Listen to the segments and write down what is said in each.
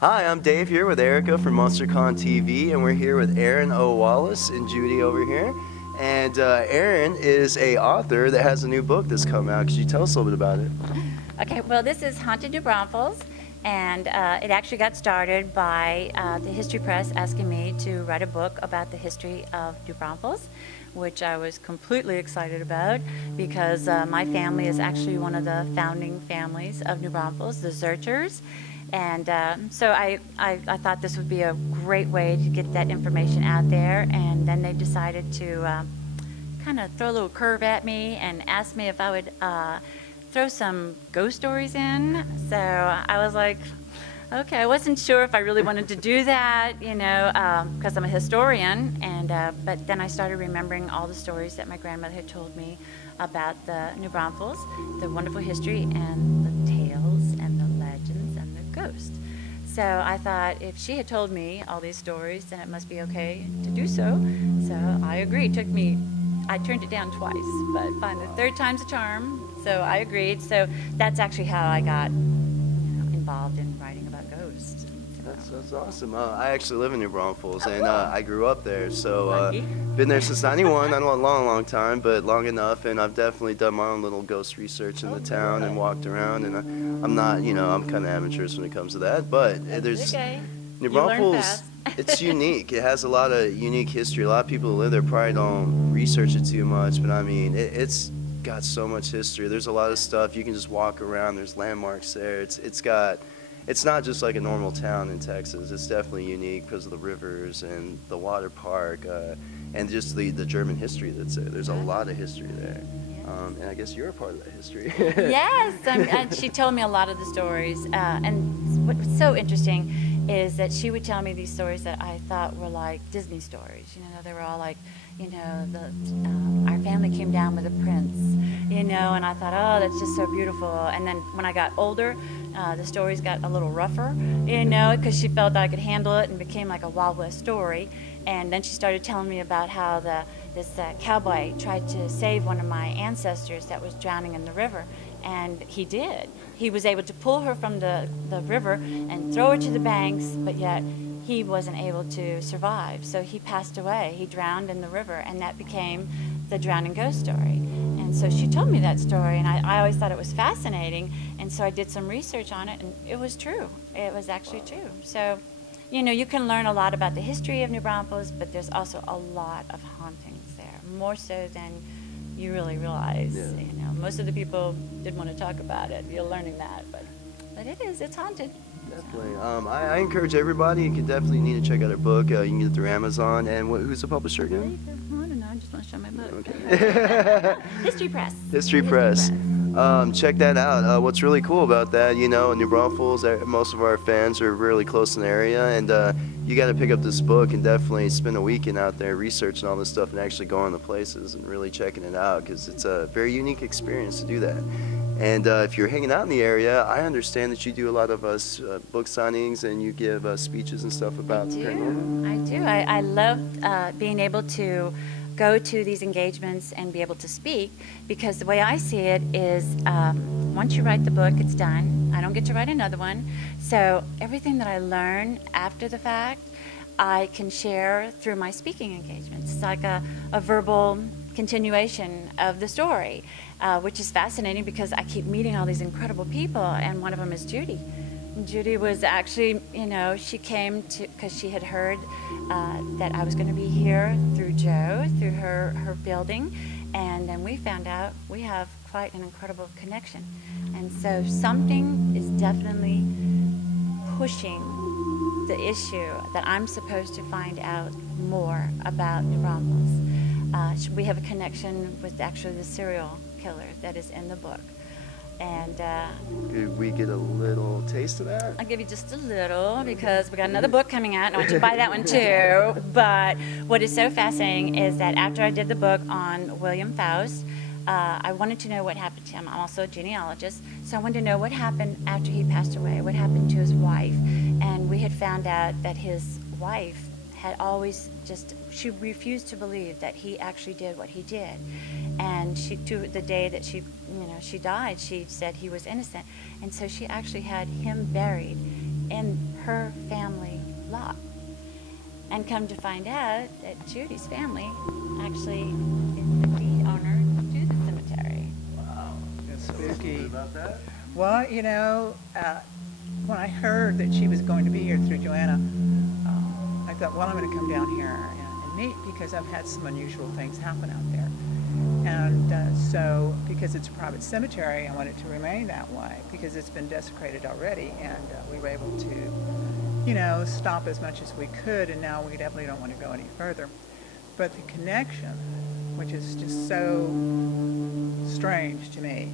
Hi, I'm Dave here with Erica from MonsterCon TV, and we're here with Erin O Wallace and Judy over here. And Erin is a author that has a new book that's come out. Could you tell us a little bit about it? Okay, well, this is Haunted New Braunfels, and it actually got started by the History Press asking me to write a book about the history of New Braunfels, which I was completely excited about because my family is actually one of the founding families of New Braunfels, the Zerchers. And so I thought this would be a great way to get that information out there, and then they decided to kind of throw a little curve at me and ask me if I would throw some ghost stories in. So I was like, okay, I wasn't sure if I really wanted to do that, you know, because I'm a historian, and but then I started remembering all the stories that my grandmother had told me about the New Braunfels, the wonderful history and the tales and the legends and the ghosts. So I thought if she had told me all these stories, then it must be okay to do so. So I agreed. I turned it down twice, but finally the third time's a charm. So I agreed. So that's actually how I got involved in writing about ghosts. That's awesome. I actually live in New Braunfels, and I grew up there. So been there since '91. Not a long time, but long enough. And I've definitely done my own little ghost research in the town and walked around. And I'm not, I'm kind of amateurish when it comes to that. But there's New Braunfels. It's unique. It has a lot of unique history. A lot of people who live there probably don't research it too much, but I mean, it's got so much history. There's a lot of stuff. You can just walk around. There's landmarks there. It's not just like a normal town in Texas. It's definitely unique because of the rivers and the water park and just the German history that's there. There's a lot of history there. And I guess you're a part of that history. Yes, and she told me a lot of the stories. And what was so interesting is that she would tell me these stories that I thought were like Disney stories. You know, they were all like, our family came down with a prince, and I thought, oh, that's just so beautiful. And then when I got older, the stories got a little rougher, because she felt that I could handle it and became like a Wild West story. And then she started telling me about how this cowboy tried to save one of my ancestors that was drowning in the river, and he did. He was able to pull her from the river and throw her to the banks, but yet he wasn't able to survive. So he passed away. He drowned in the river, and that became the drowning ghost story. And so she told me that story, and I always thought it was fascinating, and so I did some research on it, and it was true. It was actually true. So, you can learn a lot about the history of New Braunfels, but there's also a lot of hauntings there, more so than you really realize. Yeah. Most of the people didn't want to talk about it. You're learning that, but it's haunted. Definitely. I encourage everybody. You can definitely need to check out her book. You can get it through Amazon. And who's the publisher again? I don't know. I just want to show my book. Okay. History Press. History Press. Check that out. What's really cool about that, in New Braunfels, most of our fans are really close in the area, and you got to pick up this book and definitely spend a weekend out there researching all this stuff and actually going to places and really checking it out, because it's a very unique experience to do that. And if you're hanging out in the area, I understand that you do a lot of book signings and you give speeches and stuff about paranormal. I do. I love being able to go to these engagements and be able to speak, because the way I see it is once you write the book, it's done. I don't get to write another one. So everything that I learn after the fact, I can share through my speaking engagements. It's like a verbal continuation of the story, which is fascinating because I keep meeting all these incredible people, and one of them is Judy. Judy was actually, she came because she had heard that I was going to be here through Joe, through her building, and then we found out we have quite an incredible connection. And so something is definitely pushing the issue that I'm supposed to find out more about New Braunfels. We have a connection with actually the serial killer that is in the book. And could we get a little taste of that? I'll give you just a little, because we got another book coming out, and I want you to buy that one too. But what is so fascinating is that after I did the book on William Faust, I wanted to know what happened to him. I'm also a genealogist, so I wanted to know what happened after he passed away, what happened to his wife. And we had found out that his wife had always she refused to believe that he actually did what he did. And to the day that she died, she said he was innocent. And so she actually had him buried in her family lot. And come to find out that Judy's family actually is the deed owner to the cemetery. Wow. That's Tell us a little spooky. bit about that. Well, when I heard that she was going to be here through Joanna, I thought, well, I'm going to come down here and meet, because I've had some unusual things happen out there. And so, because it's a private cemetery, I want it to remain that way, because it's been desecrated already, and we were able to, stop as much as we could, and now we definitely don't want to go any further. But the connection, which is just so strange to me,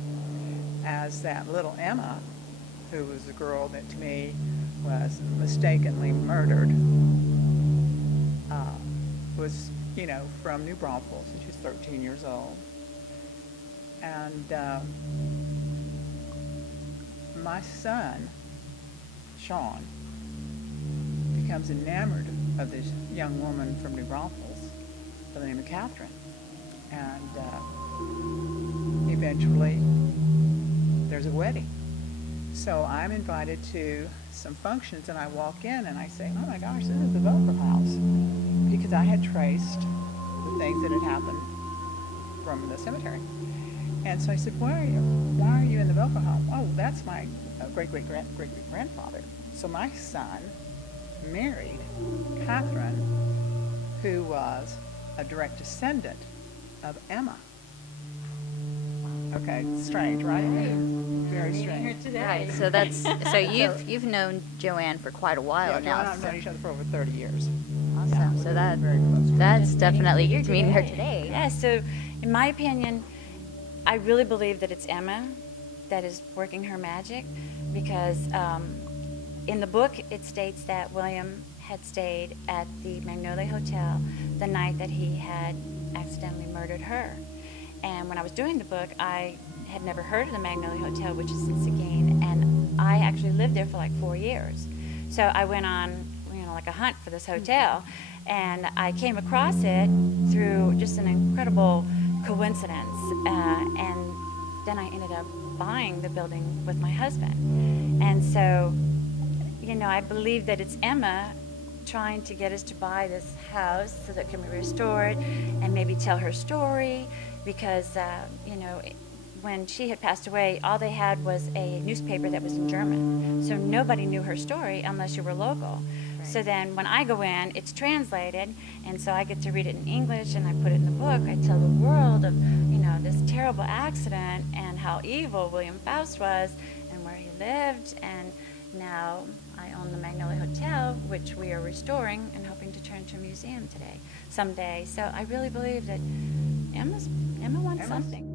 as that little Emma, who was the girl that to me was mistakenly murdered, was, from New Braunfels, and she was 13 years old. And my son, Swan, becomes enamored of this young woman from New Braunfels by the name of Catherine. And eventually, there's a wedding. So I'm invited to some functions, and I walk in and I say, oh my gosh, this is the Velcro house. Because I had traced the things that had happened from the cemetery. And so I said, why are you in the Velcro home? Oh, that's my great-great-grandfather. So my son married Catherine, who was a direct descendant of Emma. Okay, strange, right? Very strange. Right. So that's so you've known Joanne for quite a while Yeah, now. Joanne and I have known each other for over 30 years. Awesome. Yeah, So we're very close. that's definitely you're meeting her today. Yeah, so in my opinion, I really believe that it's Emma that is working her magic, because in the book it states that William had stayed at the Magnolia Hotel the night that he had accidentally murdered her. And when I was doing the book, I had never heard of the Magnolia Hotel, which is in Seguin, and I actually lived there for like 4 years. So I went on, like a hunt for this hotel, and I came across it through just an incredible coincidence, and then I ended up buying the building with my husband. And so, I believe that it's Emma trying to get us to buy this house so that it can be restored and maybe tell her story, because when she had passed away, all they had was a newspaper that was in German, so nobody knew her story unless you were local. Right. So then when I go in, it's translated, and so I get to read it in English, and I put it in the book. I tell the world of this terrible accident and how evil William Faust was and where he lived, and now I own the Magnolia Hotel, which we are restoring and hoping to turn into a museum someday. So I really believe that Emma wants something.